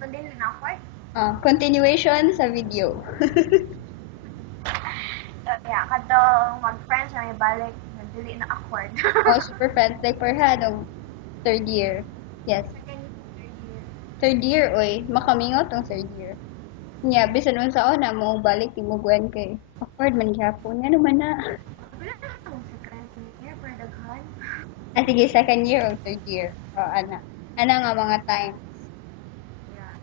Kundi na ako eh. Continuation sa video. So, yeah, kadong mag-friends na ibalik, dili na awkward. Super friends. Like, for nung third year. Yes. Second third year. Third year, oy. Makamingot tong third year. Nya, bisan nun sa una, mo balik, timuguan kay. Awkward man gyapon. Nga naman na. Wala na akong second year, pero daghan. Sige, second year o third year. Ana. Ana nga mga times. Yeah.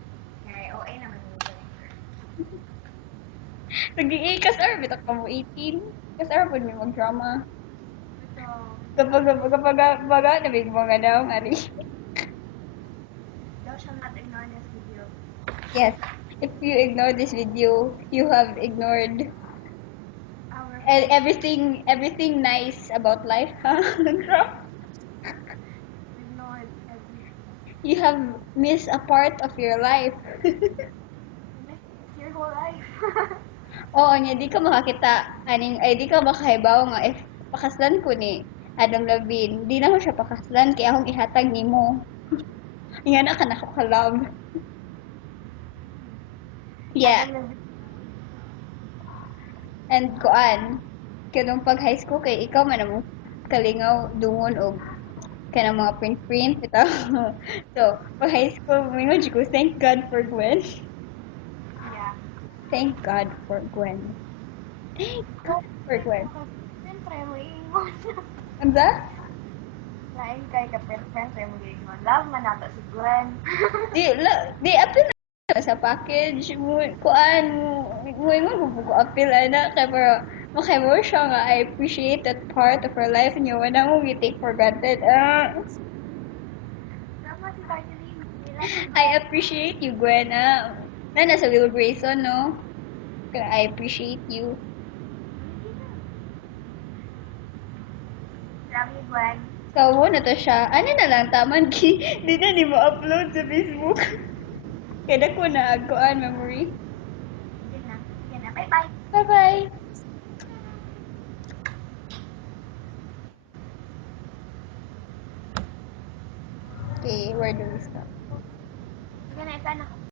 Kaya OA naman mo dali. Sige, kasar, bitak ka mo 18. Kasar po niyo mag-drama. Ito, Kapag, nabig mga daw, ngari. daw siya not ignore this video. Yes. If you ignore this video, you have ignored Our everything nice about life, huh? ignored everything. You have missed a part of your life. Miss your whole life. Oo niya, di ka makakita, di ka makahibaw nga, if pakaslan ko ni Adam Levine, di na ko siya pakaslan, kaya akong ihatag ni mo. Nga na ka nakakalove. Yeah. Adam Levine. And kuan, kanong pag high school kay ikaw man mo kalingaw dungon og kanang mga print bitaw. So, pag high school, mingon ko, thank God for Gwen. Yeah. Thank God for Gwen. Thank God for Gwen. Siyempre, maingon. Anda? Lain kay ka friends ay mag-ingon. Love man nato si Gwen. Di apil na sa package mo kuan mo mo ko apil ana kay pero makay mo siya nga I appreciate that part of our life niyo wala mo we take for granted. Sama si Daniel Lee. I appreciate you, Gwen. Na nasa Will Grayson, no? Kaya I appreciate you. Love you, Gwen. So, mo na to siya. Ano na lang, taman ki. Di na ni mo upload sa Facebook. Kaya ko na agkoan memory. Yun na. Yun na. Bye-bye. Bye-bye. Okay, where do we stop? Sige na, ika na.